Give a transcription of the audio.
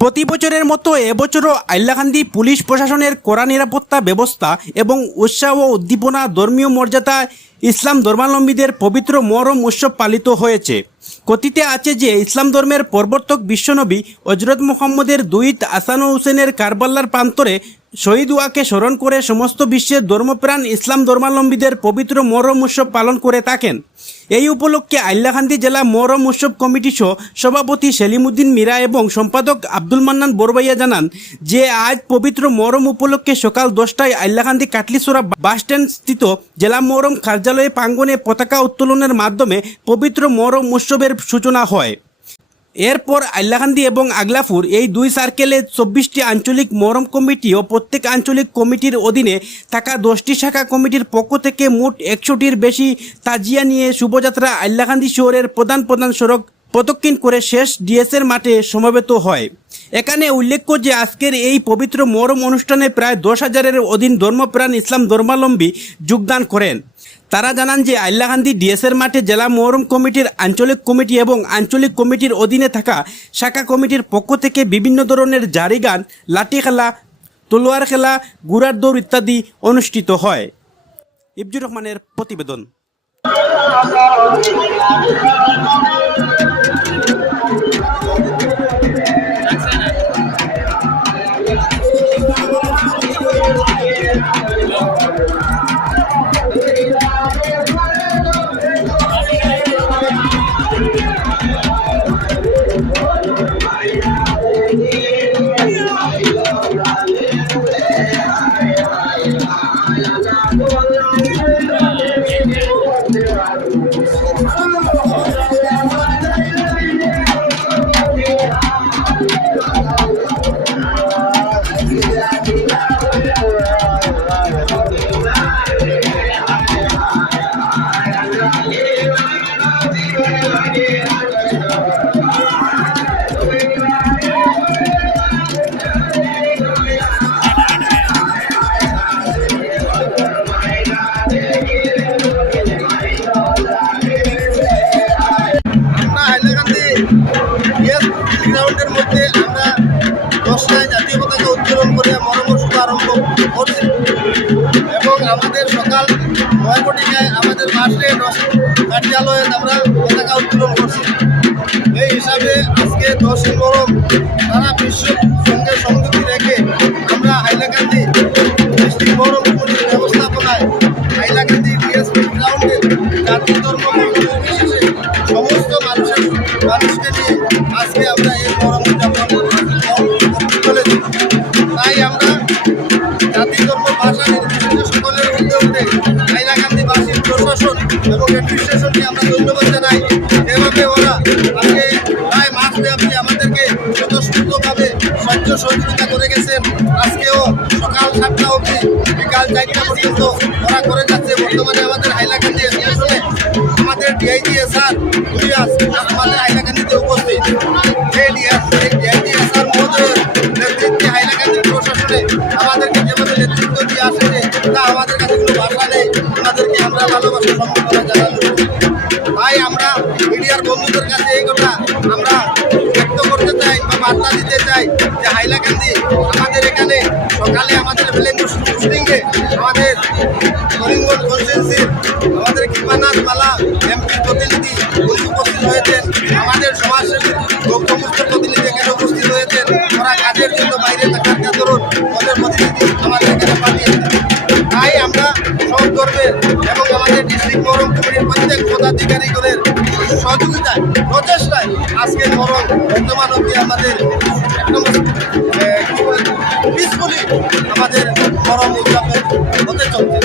প্রতি বছরের মতো এবছরও আইলাকান্দি পুলিশ প্রশাসনের কড়া নিরাপত্তা ব্যবস্থা এবং উৎসাহ ও উদ্দীপনা ধর্মীয় মর্যাদা ইসলাম ধর্মাবলম্বীদের পবিত্র মহরম উৎসব পালিত হয়েছে। কথিতে আছে যে, ইসলাম ধর্মের প্রবর্তক বিশ্বনবী হজরত মোহাম্মদের দুইত আসান হোসেনের কারবাল্লার প্রান্তরে শহীদ ওয়াকে স্মরণ করে সমস্ত বিশ্বের ধর্মপ্রাণ ইসলাম ধর্মাবলম্বীদের পবিত্র মহরম উৎসব পালন করে থাকেন। এই উপলক্ষে আইলাকান্দি জেলা মহরম উৎসব কমিটি সহ সভাপতি সেলিমুদ্দিন মীরা এবং সম্পাদক আব্দুল মান্নান বরবাইয়া জানান যে, আজ পবিত্র মহরম উপলক্ষে সকাল দশটায় আইলাকান্দি কাটলিসোরা বাসস্ট্যান্ড স্থিত জেলা মহরম কার্যালয়ে প্রাঙ্গনে পতাকা উত্তোলনের মাধ্যমে পবিত্র মহরম উৎসবের সূচনা হয়। এরপর আল্লাকান্দি এবং আগলাফুর এই দুই সার্কেলে চব্বিশটি আঞ্চলিক মরম কমিটি ও প্রত্যেক আঞ্চলিক কমিটির অধীনে থাকা দশটি শাখা কমিটির পক্ষ থেকে মোট একশোটির বেশি তাজিয়া নিয়ে শুভযাত্রা আল্লাকান্দি শহরের প্রধান প্রধান সড়ক প্রদক্ষিণ করে শেষ ডিএসের মাঠে সমবেত হয়। এখানে উল্লেখ্য যে আজকের এই পবিত্র মরম অনুষ্ঠানে প্রায় দশ হাজারের অধীন ধর্মপ্রাণ ইসলাম ধর্মাবলম্বী যোগদান করেন। তারা জানান যে আইলাকান্দি ডিএসের মাঠে জেলা মহরম কমিটির আঞ্চলিক কমিটি এবং আঞ্চলিক কমিটির অধীনে থাকা শাখা কমিটির পক্ষ থেকে বিভিন্ন ধরনের জারি গান, লাঠি খেলা, তলোয়ার খেলা, গুড়ার দৌড় ইত্যাদি অনুষ্ঠিত হয়। ইবজুর রহমানের প্রতিবেদন। আমরা ইয়েস গ্রাউন্ডের মধ্যে আমরা দশটায় জাতীয় পতাকা উত্তোলন করে মরমর শুভ আরম্ভ করছি এবং আমাদের সকাল নয় কোটিকায় আমাদের মাসে কার্যালয়ে আমরা পতাকা উত্তোলন করছি এই হিসাবে আজকে দশই মরম সারা বিশ্বের সঙ্গে সংযুক্তি রেখে আমরা হাইলাকান্দি ডিস্ট্রিক্ট মরম ব্যবস্থাপনায় হাইলাকান্দি ডিএসপি গ্রাউন্ডে জাতি ধর্ম নির্বিশেষে ধন্যবাদ জানাই। যেভাবে ওরা আজকে প্রায় মাস ব্যাপী আমাদেরকে স্বতঃস্ফূর্তভাবে সহ্য সহযোগিতা করে গেছেন। আজকেও সকাল সাতটা অবধি বিকাল চারটা পর্যন্ত ওরা করে যাচ্ছে। বর্তমানে আমাদের হাইলাকান্দি স্টেশনে আমাদের ডিআইজি এসআর ইলিয়াস আমাদের হাইলাকান্দিতে উপস্থিত। এই ডিআইজি এসআর মহোদয়ের নেতৃত্বে হাইলাকান্দি প্রশাসনে আমাদেরকে মিডিয়ার বন্ধুদের কাছে এই কথা আমরা ব্যক্ত করতে চাই বা বার্তা দিতে চাই যে হাইলাকান্দি আমাদের এখানে সকালে আমাদের বেলেঙ্গুর শুটিংয়ে আমাদের করিমগঞ্জ কনস্টিটুন্সির আমাদের কৃপানাথ মালা এমপি প্রতিনিধি উপস্থিত হয়েছেন। আমাদের সমাজসেবী সমস্ত প্রতিনিধি এখানে উপস্থিত হয়েছেন। ওরা কাজের জন্য বাইরে থাকার দরুন ওদের প্রতিনিধি আমাদের এখানে পাঠিয়েছেন। তাই আমরা সব ধর্মের এবং আমাদের ডিস্ট্রিক্ট মরম কমিটির প্রত্যেক সহযোগিতায় প্রচেষ্টায় আজকে মরম বর্তমান অব্দি আমাদের পিসফুলি আমাদের মরম উদযাপন হতে চলবে